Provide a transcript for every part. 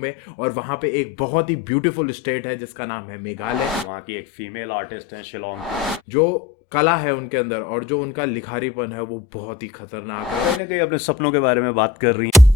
में। और वहाँ पे एक बहुत ही ब्यूटीफुल स्टेट है जिसका नाम है मेघालय। वहाँ की एक फीमेल आर्टिस्ट हैं शिलोंग की। जो कला है उनके अंदर और जो उनका लिखारीपन है वो बहुत ही खतरनाक है। कहीं ना कहीं अपने सपनों के बारे में बात कर रही हैं।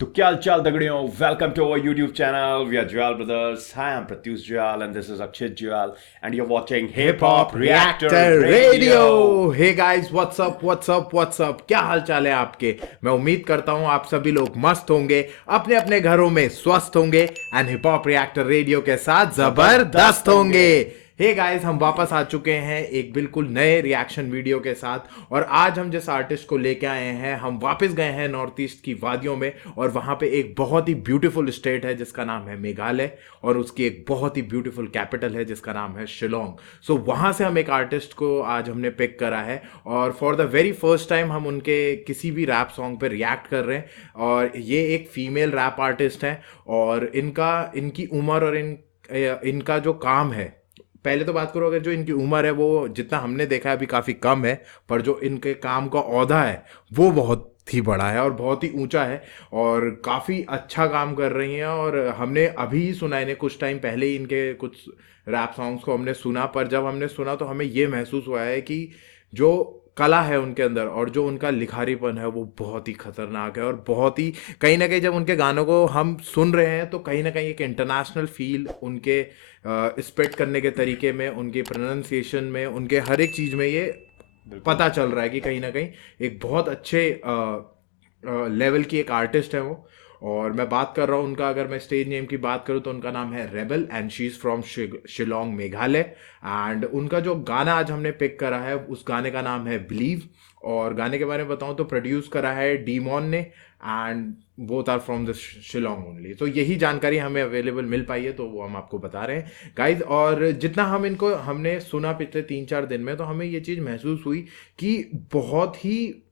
तो क्या हाल चाल दगड़ियों, welcome to our YouTube channel we are Jwal brothers. Hi I am Pratyush Jwal and this is Akshit Jwal and you are watching hip hop reactor radio. Hey guys, what's up, क्या हाल चाल है आपके। मैं उम्मीद करता हूँ आप सभी लोग मस्त होंगे, अपने अपने घरों में स्वस्थ होंगे and hip hop reactor radio के साथ जबरदस्त होंगे। हे गाइस, हम वापस आ चुके हैं एक बिल्कुल नए रिएक्शन वीडियो के साथ। और आज हम जिस आर्टिस्ट को लेके आए हैं, हम वापस गए हैं नॉर्थ ईस्ट की वादियों में। और वहाँ पे एक बहुत ही ब्यूटीफुल स्टेट है जिसका नाम है मेघालय, और उसकी एक बहुत ही ब्यूटीफुल कैपिटल है जिसका नाम है शिलोंग। सो वहाँ से हम एक आर्टिस्ट को आज हमने पिक करा है, और for the very first time हम उनके किसी भी रैप सॉन्ग पे रिएक्ट कर रहे हैं। और ये एक फीमेल रैप आर्टिस्ट है, और इनकी उम्र और इनका जो काम है, पहले तो बात करो, अगर जो इनकी उम्र है वो जितना हमने देखा है अभी काफ़ी कम है, पर जो इनके काम का ओहदा है वो बहुत ही बड़ा है और बहुत ही ऊंचा है, और काफ़ी अच्छा काम कर रही हैं। और हमने अभी ही सुना, इन्हें कुछ टाइम पहले ही इनके कुछ रैप सॉन्ग्स को हमने सुना, पर जब हमने सुना तो हमें ये महसूस हुआ है कि जो कला है उनके अंदर और जो उनका लिखारीपन है वो बहुत ही खतरनाक है। और बहुत ही कहीं ना कहीं जब उनके गानों को हम सुन रहे हैं तो कहीं ना कहीं एक इंटरनेशनल फील उनके स्प्रेड करने के तरीके में, उनके प्रोनाउंसिएशन में, उनके हर एक चीज़ में ये पता चल रहा है कि कहीं ना कहीं एक बहुत अच्छे लेवल की एक आर्टिस्ट है वो। और मैं बात कर रहा हूँ उनका, अगर मैं स्टेज नेम की बात करूँ तो उनका नाम है rebel and she is from Shillong Meghalaya. And उनका जो गाना आज हमने पिक करा है उस गाने का नाम है बिलीव। और गाने के बारे में बताऊँ तो प्रोड्यूस करा है डीमॉन ने, and both are from the Shillong only. तो यही जानकारी हमें अवेलेबल मिल पाई है तो वो हम आपको बता रहे हैं गाइज। और जितना हमने सुना पिछले 3-4 दिन में, तो हमें ये चीज़ महसूस हुई कि बहुत ही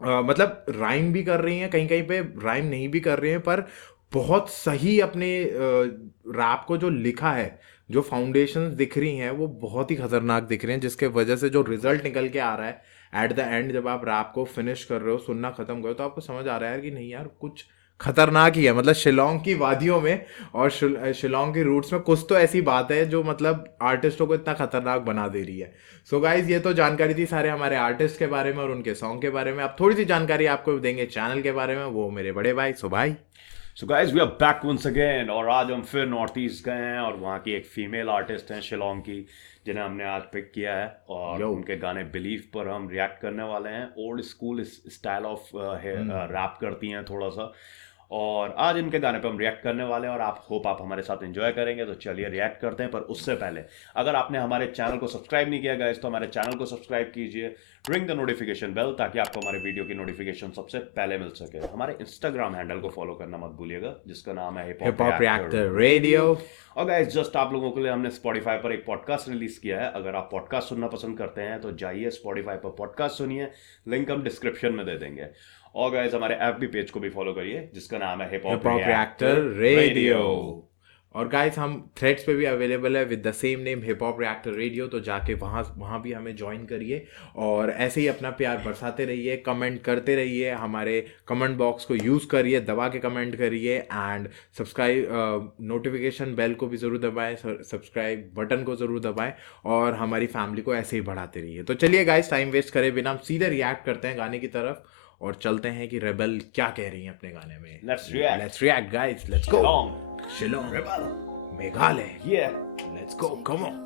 मतलब राइम भी कर रही हैं, कहीं कहीं पे राइम नहीं भी कर रही हैं, पर बहुत सही अपने रैप को जो लिखा है, जो फाउंडेशंस दिख रही हैं वो बहुत ही खतरनाक दिख रहे हैं, जिसके वजह से जो रिजल्ट निकल के आ रहा है एट द एंड, जब आप रैप को फिनिश कर रहे हो, सुनना खत्म करो, तो आपको समझ आ रहा है कि नहीं यार, कुछ खतरनाक ही है। मतलब शिलोंग की वादियों में और शिलोंग की रूट्स में कुछ तो ऐसी बात है जो मतलब आर्टिस्टों को इतना खतरनाक बना दे रही है। सो गाइज, ये तो जानकारी थी सारे हमारे आर्टिस्ट के बारे में और उनके सॉन्ग के बारे में। अब थोड़ी सी जानकारी आपको देंगे चैनल के बारे में, वो मेरे बड़े भाई सुभाई। So guys we are back once again, और आज हम फिर नॉर्थ ईस्ट गए हैं और वहाँ की एक फीमेल आर्टिस्ट हैं शिलोंग की, जिन्हें हमने आज पिक किया है। और उनके गाने बिलीव पर हम रिएक्ट करने वाले हैं। Old school style of rap करती हैं थोड़ा सा, और आज इनके गाने पे हम रिएक्ट करने वाले हैं और आप हमारे साथ एंजॉय करेंगे। तो चलिए रिएक्ट करते हैं। पर उससे पहले अगर आपने हमारे चैनल को सब्सक्राइब नहीं किया गाइस, तो हमारे चैनल को सब्सक्राइब कीजिए, रिंग द नोटिफिकेशन बेल, ताकि आपको हमारे वीडियो की नोटिफिकेशन सबसे पहले मिल सके। हमारे इंस्टाग्राम हैंडल को फॉलो करना मत भूलिएगा, जिसका नाम है हिप हॉप रिएक्टर रेडियो। और गाइस, जस्ट आप लोगों के लिए हमने स्पॉटिफाई पर एक पॉडकास्ट रिलीज किया है। अगर आप पॉडकास्ट सुनना पसंद करते हैं तो जाइए स्पॉटिफाई पर पॉडकास्ट सुनिए, लिंक हम डिस्क्रिप्शन में दे देंगे। और गाइस, हमारे एफबी पेज को भी फॉलो करिए, जिसका नाम है हिप हॉप रिएक्टर रेडियो। और गाइस, हम थ्रेड्स पे भी अवेलेबल है with the same name hip hop reactor radio, तो जाके वहाँ भी हमें ज्वाइन करिए और ऐसे ही अपना प्यार बरसाते रहिए, कमेंट करते रहिए, हमारे कमेंट बॉक्स को यूज़ करिए, दबा के कमेंट करिए, एंड सब्सक्राइब नोटिफिकेशन बेल को भी ज़रूर दबाएं, सब्सक्राइब बटन को ज़रूर दबाएं, और हमारी फैमिली को ऐसे ही बढ़ाते रहिए। तो चलिए गाइस, टाइम वेस्ट करे बिना हम सीधे रिएक्ट करते हैं गाने की तरफ और चलते हैं कि रेबल क्या कह रही हैं अपने गाने में। Let's react guys, let's go. Shillong rebel Meghalaya, let's go, come on.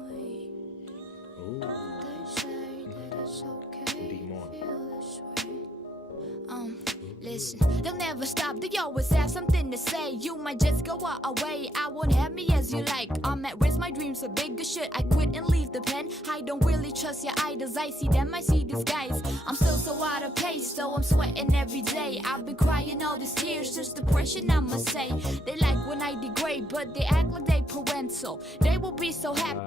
Listen, they'll never stop, they always have something to say. You might just go away, I won't have me as you like. I'm at risk, my dreams are big as shit, I quit and leave the pen. I don't really trust your idols, I see them, I see these guys. I'm still so out of pace, so I'm sweating every day. I've been crying all these tears, just depression I must say. They like when I degrade, but they act like they parental. They will be so happy.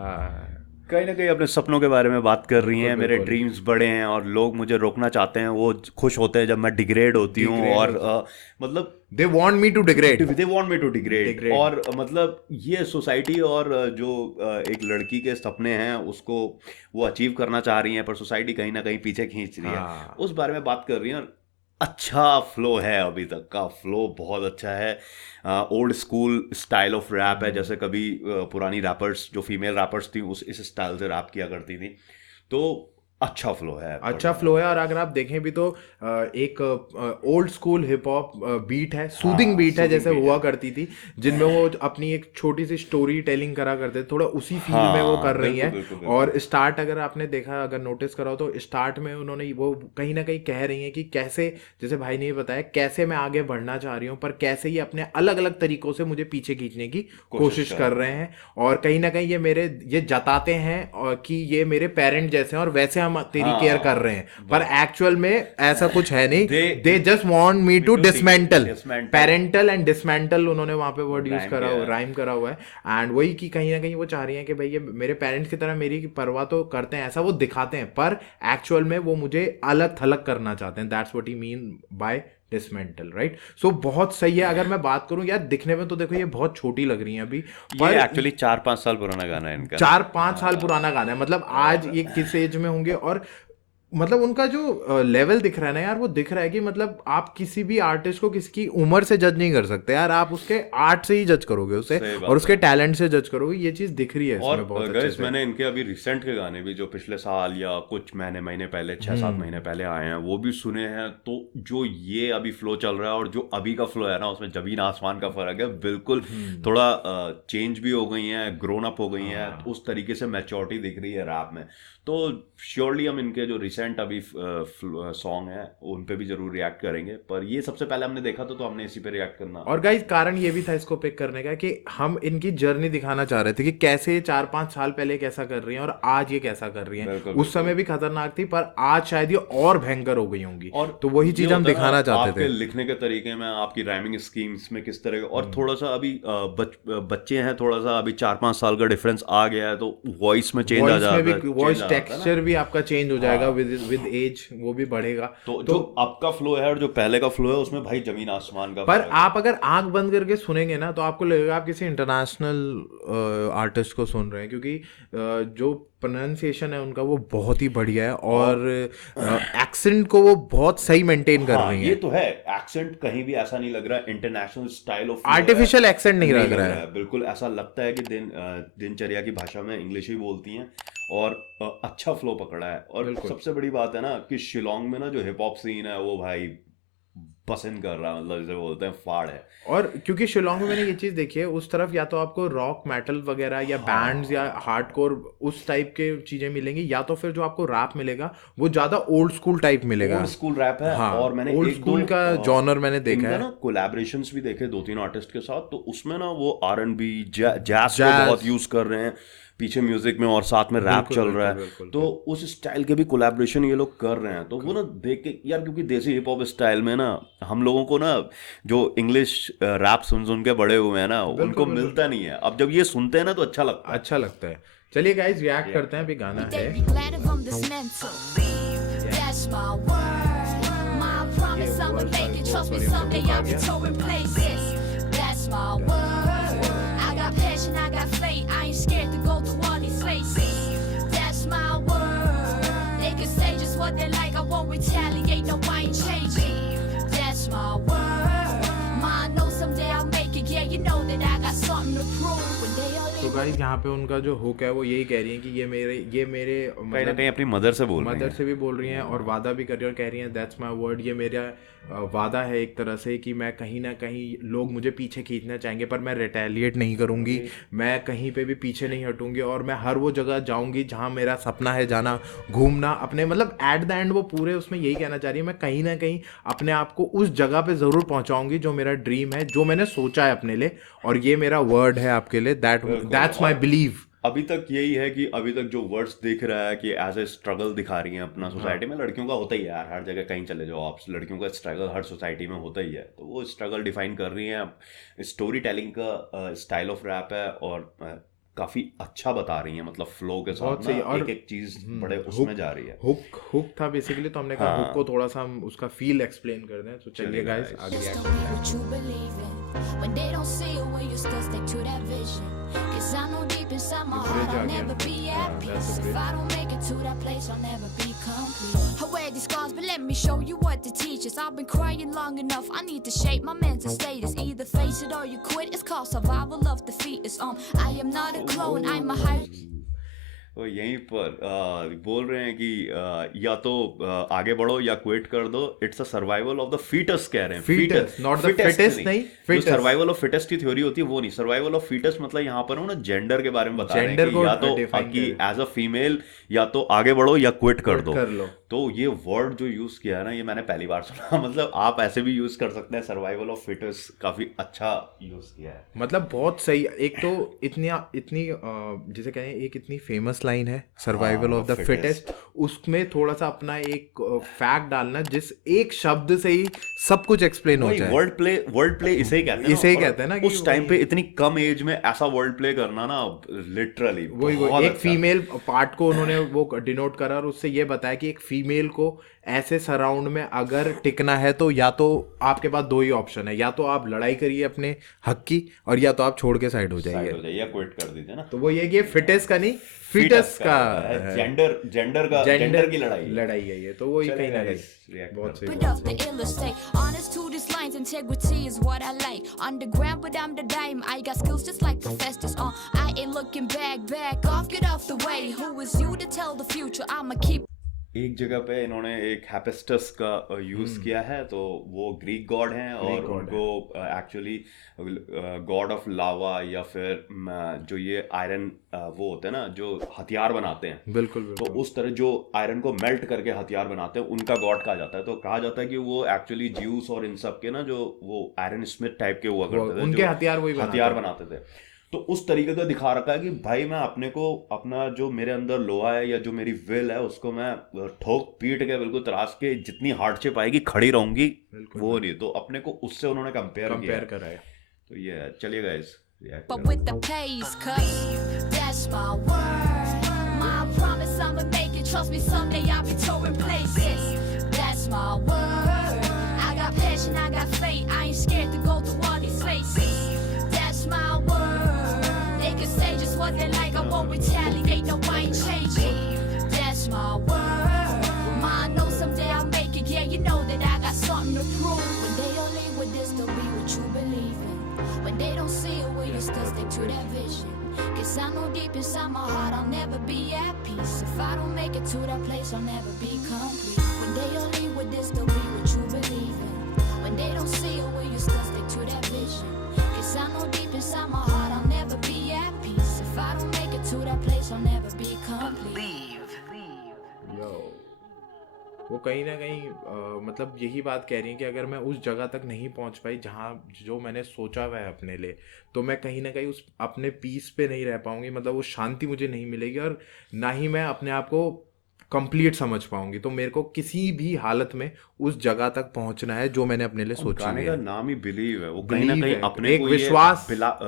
कहीं ना कहीं अपने सपनों के बारे में बात कर रही हैं। मेरे बिल्कुल। ड्रीम्स बड़े हैं और लोग मुझे रोकना चाहते हैं, वो खुश होते हैं जब मैं डिग्रेड होती हूँ। Degrade और मतलब they want me to degrade. They want me to degrade. Degrade. और मतलब ये सोसाइटी और जो एक लड़की के सपने हैं उसको वो अचीव करना चाह रही हैं, पर सोसाइटी कहीं ना कहीं पीछे खींच रही है। हाँ। उस बारे में बात कर रही हैं। अच्छा फ्लो है, अभी तक का फ्लो बहुत अच्छा है। Old school style of rap है, जैसे कभी पुरानी रैपर्स जो फीमेल रैपर्स थी उस इस स्टाइल से रैप किया करती थी। तो अच्छा फ्लो है, अच्छा फ्लो है। और अगर आप देखें भी तो एक old school hip hop beat है, सूदिंग हाँ, बीट है soothing जैसे beat हुआ है। करती थी, जिनमें वो अपनी एक छोटी सी स्टोरी टेलिंग करा करते थे, थोड़ा उसी फील में वो हाँ कर रही बिल्कुल हैं। बिल्कुल और बिल्कुल। स्टार्ट अगर आपने देखा, अगर नोटिस करा हो तो स्टार्ट में उन्होंने वो कहीं ना कहीं कह रही हैं कि कैसे, जैसे भाई ने ये बताया, कैसे मैं आगे बढ़ना चाह रही हूँ पर कैसे ये अपने अलग अलग तरीकों से मुझे पीछे खींचने की कोशिश कर रहे हैं। और कहीं ना कहीं ये जताते हैं और कि ये मेरे पेरेंट जैसे हैं और वैसे हम तेरी केयर कर रहे हैं, हाँ पर एक्चुअल में ऐसा कुछ है नहीं। They just want me to to dismantle, dismantle. Parental and dismantle उन्होंने वहां पे वर्ड यूज Rhyme करा किया हुआ, है। राइम करा हुआ है। एंड वही कि कहीं ना कहीं वो चाह रही हैं कि भाई ये मेरे पेरेंट्स की तरह मेरी परवाह तो करते हैं, ऐसा वो दिखाते हैं, पर एक्चुअल में वो मुझे अलग थलग करना चाहते हैं। That's what he mean by dismantle, right. So बहुत सही है। अगर मैं बात करूं यार, दिखने में तो देखो ये बहुत छोटी लग रही है अभी, ये पर एक्चुअली 4-5 साल पुराना गाना है इनका। 4-5 साल पुराना गाना है। मतलब आज ये किस एज में होंगे, और मतलब उनका जो लेवल दिख रहा है ना यार, वो दिख रहा है कि मतलब आप किसी भी आर्टिस्ट को किसी की उम्र से जज नहीं कर सकते यार, आप उसके आर्ट से ही जज करोगे उसे, सही बात और उसके है। टैलेंट से जज करोगे। ये चीज दिख रही है और इसमें बहुत अच्छे गाइस से। मैंने इनके अभी रिसेंट के गाने भी जो पिछले साल या कुछ महीने पहले 6-7 महीने पहले आए हैं वो भी सुने हैं। तो जो ये अभी फ्लो चल रहा है और जो अभी का फ्लो है ना, उसमें जमीन आसमान का फर्क है बिल्कुल। थोड़ा चेंज भी हो गई हैं, ग्रोन अप हो गई हैं, तो उस तरीके से मैच्योरिटी दिख रही है रैप में। तो श्योरली हम इनके जो रिसेंट अभी सॉन्ग है उन पे भी जरूर रिएक्ट करेंगे, पर ये सबसे पहले हमने देखा तो हमने इसी पे रिएक्ट करना। और गाइस कारण ये भी था इसको पिक करने का कि हम इनकी जर्नी दिखाना चाह रहे थे कि कैसे 4-5 साल पहले कैसा कर रही हैं और आज ये कैसा कर रही हैं। बिल्कुल, उस समय भी खतरनाक थी, पर आज शायद ये और भयंकर हो गई होंगी। और तो वही ये चीज हम होता है ना, दिखाना चाहते आपके थे। लिखने के तरीके में, आपकी राइमिंग स्कीम्स में किस तरह और थोड़ा सा अभी बच्चे हैं, थोड़ा सा अभी 4-5 साल का डिफरेंस आ गया है, तो वॉइस में चेंज आ वॉइस जाता में भी, है, वॉइस change आ जाता है ना। टेक्सचर भी आपका चेंज हो जाएगा हाँ। विद एज, वो भी बढ़ेगा। तो जो आपका फ्लो है और जो पहले का फ्लो है उसमें भाई जमीन आसमान का पर फर्क है। आप अगर आंख बंद करके सुनेंगे ना तो आपको लगेगा आप किसी इंटरनेशनल आर्टिस्ट को सुन रहे हैं, क्योंकि जो प्रोनाउंसिएशन है उनका वो बहुत ही बढ़िया है, और एक्सेंट को वो बहुत सही मेंटेन कर हाँ, रही ये हैं। तो है। एक्सेंट कहीं भी ऐसा नहीं लग रहा है, international style of artificial accent नहीं लग रहा है। बिल्कुल ऐसा लगता है कि दिनचर्या की भाषा में इंग्लिश ही बोलती हैं। और अच्छा फ्लो पकड़ा है। और बिल्कुल। सबसे बड़ी बात है ना कि शिलोंग में ना जो हिप हॉप सीन है वो भाई पसंद कर रहा है, मतलब जैसे बोलते हैं फाड़ है। और क्योंकि शिलोंग में मैंने ये चीज़ देखी है, उस तरफ या तो आपको रॉक मेटल वगैरह या बैंड्स या हार्डकोर उस टाइप के चीज़ें मिलेंगी, या तो फिर जो आपको रैप मिलेगा वो ज़्यादा ओल्ड स्कूल टाइप मिलेगा। ओल्ड स्कूल रैप है। हाँ, और मैंने ओल्ड एक स्कूल दो का जॉनर मैंने देखा इनका है। ना कोलैबोरेशंस भी देखे 2-3 आर्टिस्ट के साथ, तो उसमें ना वो R&B जैज को Jazz। बहुत यूज कर रहे हैं पीछे म्यूजिक में, और साथ में रैप बिल्कुल, चल रहा है। बिल्कुल, तो उस स्टाइल के भी कोलैबोरेशन ये लोग कर रहे हैं, तो वो ना देख के यार, क्योंकि देसी हिप हॉप स्टाइल में ना हम लोगों को ना जो इंग्लिश रैप सुन के बड़े हुए हैं ना, उनको मिलता नहीं है। अब जब ये सुनते हैं ना तो अच्छा लगता है। अच्छा लगता है। चलिए गाइस रिएक्ट करते हैं, अभी गाना They है। be glad if I'm dismantled. That's my word. My promise I'ma make it. Trust me, someday I'll be touring places. That's my word. I got passion, I got faith. I ain't scared to go to all these places. That's my word. They can say just what they like. I won't retaliate. No, I ain't changing. That's my word. Ma, I know someday I'll make it. Yeah, you know that I got something to prove. When they all तो guys यहाँ पे उनका जो hook है वो यही कह रही है कि ये मेरे कहीं ना कहीं अपनी मदर से बोल रही मदर हैं। से भी बोल रही हैं और वादा भी कर रही हैं और कह रही हैं दैट्स माय वर्ड, ये मेरा वादा है एक तरह से कि मैं कहीं ना कहीं लोग मुझे पीछे खींचना चाहेंगे पर मैं रिटेलिएट नहीं करूँगी, मैं कहीं पे भी पीछे नहीं हटूंगी, और मैं हर वो जगह जाऊंगी जहाँ मेरा सपना है जाना, घूमना अपने, मतलब एट द एंड वो पूरे उसमें यही कहना चाह रही है, मैं कहीं ना कहीं अपने आप को उस जगह पे ज़रूर पहुँचाऊंगी जो मेरा ड्रीम है, जो मैंने सोचा है अपने लिए, और ये मेरा वर्ड है आपके लिए, दैट्स माई बिलीव। अभी तक यही है कि अभी तक जो वर्ड्स दिख रहा है कि एज ए स्ट्रगल दिखा रही हैं अपना सोसाइटी में। लड़कियों का होता ही है यार, हर जगह कहीं चले जाओ आप, लड़कियों का स्ट्रगल हर सोसाइटी में होता ही है, तो वो स्ट्रगल डिफाइन कर रही हैं। स्टोरी टेलिंग का स्टाइल ऑफ रैप है, और काफी अच्छा बता रही हैं, मतलब फ्लो के साथ बहुत ना सही। और एक एक चीज बड़े उसमें जा रही है। हुक था बेसिकली, तो हमने कहा हुक को थोड़ा सा हम उसका फील एक्सप्लेन कर दें। तो चलिए चलिए गाइस guys। आगे Just react don't be what you believe in. When they don't see it, well, you still stick to that vision. 'Cause I know deep inside my heart bridge I'll again. never be Yeah, at that's peace. the If bridge. I don't make it to that place, I'll never be complete. I wear these scars, but let me show you what to teach us. I've been crying long enough, I need to shape my mental status. Either face it or you quit, it's called survival of the fetus. I am not a clone, I'm a high. तो यहीं पर बोल रहे हैं कि या तो आगे बढ़ो या क्विट कर दो, it's a survival of the fittest कह रहे हैं। Fetus, not the fittest नहीं, जो fetus। सर्वाइवल ऑफ फिटस की थ्योरी होती है वो नहीं, सर्वाइवल ऑफ फिटस मतलब यहाँ पर वो ना जेंडर के बारे में बता रहे हैं Gender कि को या तो define कि करें। एज अ फीमेल या तो आगे बढ़ो या क्विट कर Quit दो। कर लो। तो ये वर्ड जो यूज किया है ना, ये मैंने पहली बार सुना। मतलब आप ऐसे भी यूज कर सकते हैं, सर्वाइवल ऑफ फिटस काफी अच्छा यूज किया है। मतलब बहुत सही। एक तो इतनी इतनी जिसे कहें एक इतनी फेमस लाइन है survival of the fittest। Fittest, उसमें थोड़ा सा अपना एक फैक्ट डालना जिस एक शब्द से ही सब कुछ एक्सप्लेन हो जाए। वर्ड प्ले इसे ही कहते हैं, इसे ही और कहते हैं ना कि उस टाइम वही- पे इतनी कम एज में ऐसा वर्ड प्ले करना ना, लिटरली वही बहुत एक अच्छा। फीमेल पार्ट को उन्होंने वो डिनोट करा और उससे ये बताया कि एक फीमेल को ऐसे सराउंड में अगर टिकना है तो या तो आपके पास दो ही ऑप्शन है, या तो आप लड़ाई करिए अपने हक की, और या तो आप छोड़ के साइड हो साइड जाइए। हो जाइए या क्विट कर दीजिए ना। तो वो ये कि फिटेस्ट का नहीं, फिटस का जेंडर की लड़ाई लड़ाई है ये। तो वही कहीं ना guys, कहीं react बहुत सही। Put off the illustrate. Honest to these lines, integrity is what I like. Underground, but I'm the dime. I got skills just like professors. I ain't looking back off, get off the way. Who is you to tell the future? I'ma keep. एक जगह पे इन्होंने एक Hephaestus का use किया है, तो वो ग्रीक गॉड हैं और उनको एक्चुअली गॉड ऑफ लावा या फिर जो ये आयरन वो होते हैं ना जो हथियार बनाते हैं, बिल्कुल तो उस तरह जो आयरन को मेल्ट करके हथियार बनाते हैं उनका गॉड कहा जाता है। तो कहा जाता है कि वो एक्चुअली ज्यूस और इन सब के ना जो वो आयरन स्मिथ टाइप के हुआ करते थे, उनके जो हथियार वही हथियार बनाते थे। तो उस तरीके का दिखा रखा है कि भाई मैं अपने को अपना जो मेरे अंदर लोहा है या जो मेरी विल है उसको मैं ठोक पीट के बिल्कुल तराश के जितनी हार्डशिप आएगी खड़ी रहूंगी, वो नहीं। तो अपने को उससे उन्होंने कंपेयर करा है। तो ये है। चलिए guys, But with the pace, cause that's my word. My promise I'ma make it. Trust me, someday I'll be touring places. That's my word. I got passion, I got faith. I ain't scared to go through all these faces. That's my word. They can say just what they like. I won't retaliate. No, I ain't changing. That's my word. Ma, I know someday I'll make it. Yeah, you know that I got something to prove. When they don't leave with this, they'll be what you believe in. When they don't see it, will you still stick to that vision? 'Cause I know deep inside my heart I'll never be at peace. If I don't make it to that place, I'll never be complete. When they all leave with this, they'll be what you believe in. When they don't see it, will you still stick to that vision? 'Cause I know deep inside my heart I'll never be at peace. If I don't make it to that place, I'll never be complete. यो, वो कहीं ना कहीं मतलब यही बात कह रही है कि अगर मैं उस जगह तक नहीं पहुंच पाई जहां जो मैंने सोचा हुआ है अपने लिए, तो मैं कहीं ना कहीं उस अपने पीस पे नहीं रह पाऊंगी। मतलब वो शांति मुझे नहीं मिलेगी और ना ही मैं अपने आप को कंप्लीट समझ पाऊंगी। तो मेरे को किसी भी हालत में उस जगह तक पहुंचना है जो मैंने अपने लिए सोची गाने हुई का है। नाम ही बिलीव है। वो कहीं ना Believe कहीं है, अपने एक को ये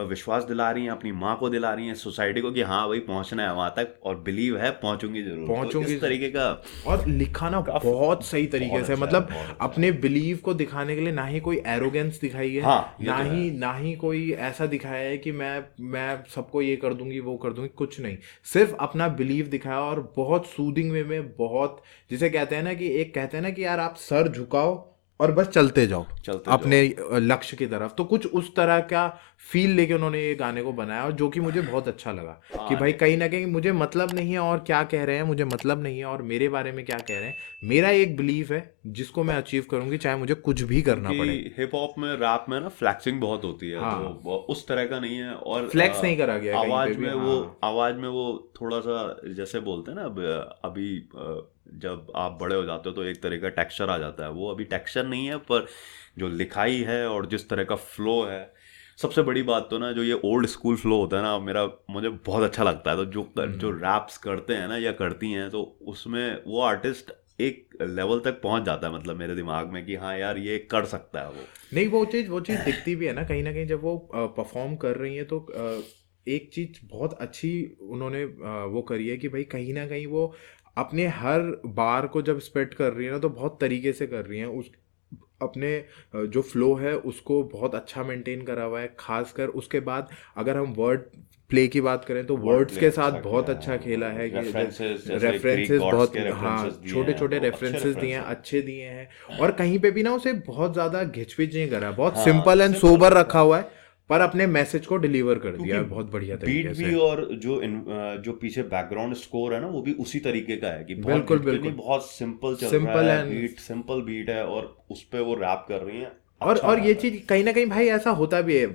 विश्वास दिला रही हैं, अपनी माँ को दिला रही हैं, सोसाइटी को कि हाँ भाई पहुंचना है वहां तक, और बिलीव है पहुंचूंगी जरूर। पहुंचूंगी तो इस तरीके का और लिखा ना बहुत सही तरीके से, अच्छा है, मतलब बहुत अच्छा अपने बिलीव को दिखाने के लिए ना ही कोई एरोगेंस दिखाई है, हाँ, ये ना तो ही ना ही कोई ऐसा दिखाया है कि मैं सबको ये कर दूंगी वो कर दूंगी, कुछ नहीं। सिर्फ अपना बिलीव दिखाया और बहुत सूदिंग वे में, बहुत जिसे कहते हैं ना कि एक कहते हैं ना कि यार आप सर झुकाओ और बस चलते जाओ अपने लक्ष्य की तरफ। तो कुछ उस तरह का फील लेके उन्होंने ये गाने को बनाया, और जो कि मुझे बहुत अच्छा लगा कि भाई कहीं ना कहीं मुझे मतलब नहीं है और क्या कह रहे हैं, मुझे मतलब नहीं है और मेरे बारे में क्या कह रहे हैं। मेरा एक बिलीव है जिसको मैं अचीव करूंगी चाहे मुझे कुछ भी करना पड़े। हिप हॉप में, रैप में ना फ्लैक्सिंग बहुत होती है, हाँ। तो वो उस तरह का नहीं है। और फ्लेक्स नहीं करा गया कहीं आवाज पे भी, में हाँ। आवाज में वो थोड़ा सा जैसे बोलते हैं ना अभी जब आप बड़े हो जाते हो तो एक तरह का टेक्सचर आ जाता है। वो अभी टेक्सचर नहीं है, पर जो लिखाई है और जिस तरह का फ्लो है, सबसे बड़ी बात तो ना जो ये ओल्ड स्कूल फ्लो होता है ना, मुझे बहुत अच्छा लगता है। तो जो रैप्स करते हैं ना या करती हैं, तो उसमें वो आर्टिस्ट एक लेवल तक पहुंच जाता है, मतलब मेरे दिमाग में कि हाँ यार ये कर सकता है। वो नहीं, वो चीज़ दिखती भी है ना कहीं जब वो परफॉर्म कर रही है। तो एक चीज बहुत अच्छी उन्होंने वो करी है कि भाई कहीं ना कहीं वो अपने हर बार को जब स्प्रेड कर रही है ना तो बहुत तरीके से कर रही है। उस अपने जो फ्लो है उसको बहुत अच्छा मेंटेन करा हुआ है। खासकर उसके बाद अगर हम वर्ड प्ले की बात करें तो वर्ड्स के साथ बहुत अच्छा खेला है कि रेफरेंसेस बहुत, हाँ, छोटे छोटे रेफरेंसेस दिए हैं, अच्छे दिए हैं। और कहीं पे भी ना उसे बहुत ज़्यादा घिचपिच नहीं करा, बहुत सिंपल एंड सोबर रखा हुआ है, पर अपने मैसेज को डिलीवर कर दिया है बहुत बढ़िया तरीके बीट से। भी और जो पीछे बैकग्राउंड स्कोर है ना वो भी उसी तरीके का है कि बहुत बिल्कुल घिटके नहीं, बिल्कुल बहुत सिंपल चल सिंपल रहा है, एंड बीट सिंपल बीट है और उस पे वो रैप कर रही है। और अच्छा और ये रैप है। चीज कहीं ना कहीं भाई ऐसा होता भी है,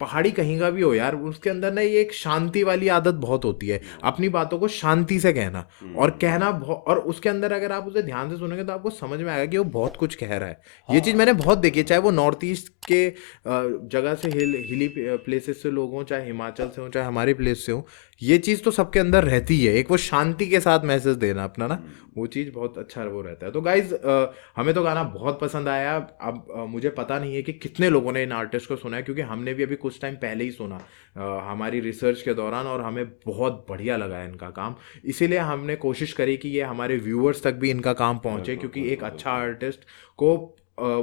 पहाड़ी कहीं का भी हो यार, उसके अंदर ना ये एक शांति वाली आदत बहुत होती है, अपनी बातों को शांति से कहना। और कहना और उसके अंदर अगर आप उसे ध्यान से सुनेंगे तो आपको समझ में आएगा कि वो बहुत कुछ कह रहा है। ये चीज मैंने बहुत देखी है, चाहे वो नॉर्थ ईस्ट के जगह से हिली प्लेसेस से लोग हों, चाहे हिमाचल से हों, चाहे हमारे प्लेस से हों, ये चीज़ तो सबके अंदर रहती है, एक वो शांति के साथ मैसेज देना अपना ना, वो चीज़ बहुत अच्छा वो रहता है। तो गाइज हमें तो गाना बहुत पसंद आया। अब मुझे पता नहीं है कि कितने लोगों ने इन आर्टिस्ट को सुना है, क्योंकि हमने भी अभी कुछ टाइम पहले ही सुना हमारी रिसर्च के दौरान, और हमें बहुत बढ़िया लगा है इनका काम। इसीलिए हमने कोशिश करी कि ये हमारे व्यूअर्स तक भी इनका काम पहुंचे, क्योंकि एक अच्छा आर्टिस्ट को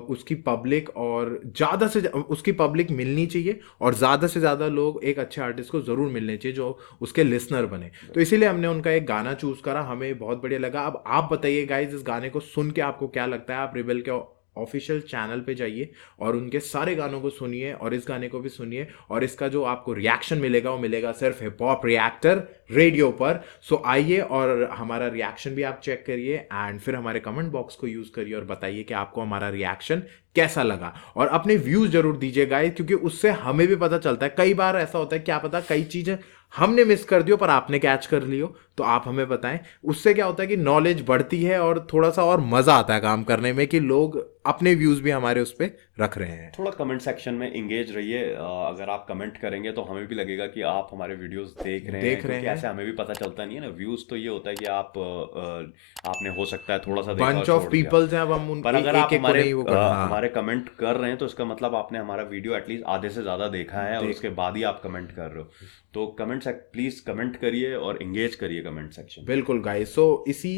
उसकी पब्लिक और ज़्यादा से उसकी पब्लिक मिलनी चाहिए, और ज़्यादा से ज़्यादा लोग एक अच्छे आर्टिस्ट को ज़रूर मिलने चाहिए जो उसके लिसनर बने। तो इसीलिए हमने उनका एक गाना चूज़ करा, हमें बहुत बढ़िया लगा। अब आप बताइए गाइज, इस गाने को सुन के आपको क्या लगता है? आप रिबेल के ऑफिशियल चैनल पे जाइए और उनके सारे गानों को सुनिए, और इस गाने को भी सुनिए, और इसका जो आपको रिएक्शन मिलेगा वो मिलेगा सिर्फ हिप हॉप रिएक्टर रेडियो पर। सो आइए और हमारा रिएक्शन भी आप चेक करिए, एंड फिर हमारे कमेंट बॉक्स को यूज करिए और बताइए कि आपको हमारा रिएक्शन कैसा लगा, और अपने व्यूज जरूर दीजिए गाइस, क्योंकि उससे हमें भी पता चलता है। कई बार ऐसा होता है, क्या पता कई चीजें हमने मिस कर दियो पर आपने कैच कर लियो, तो आप हमें बताएं। उससे क्या होता है कि नॉलेज बढ़ती है और थोड़ा सा और मजा आता है काम करने में, कि लोग अपने व्यूज भी हमारे उस पर रख रहे हैं। थोड़ा कमेंट सेक्शन में इंगेज रहिए। अगर आप कमेंट करेंगे तो हमें भी लगेगा कि आप हमारे वीडियोस देख रहे हैं, क्योंकि ऐसे हमें भी पता चलता नहीं है ना। व्यूज तो ये होता है कि आपने हो सकता है थोड़ा सा देखा बंच और ऑफ छोड़ दिया, पीपल्स हैं, अब हम उन पर अगर आप एक एक को नहीं वो हमारे कमेंट कर रहे हैं तो इसका मतलब आपने हमारा वीडियो एटलीस्ट आधे से ज्यादा देखा है, और उसके बाद ही आप कमेंट कर रहे हो। तो प्लीज कमेंट करिए और एंगेज करिए कमेंट सेक्शन। बिल्कुल गाइस। सो इसी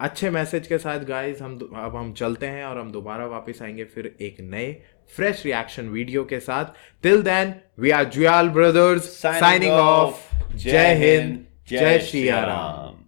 अच्छे मैसेज के साथ गाइस हम चलते हैं, और हम दोबारा वापस आएंगे फिर एक नए फ्रेश रिएक्शन वीडियो के साथ। Till then we are Juyal brothers signing off. जय हिंद, जय श्री राम।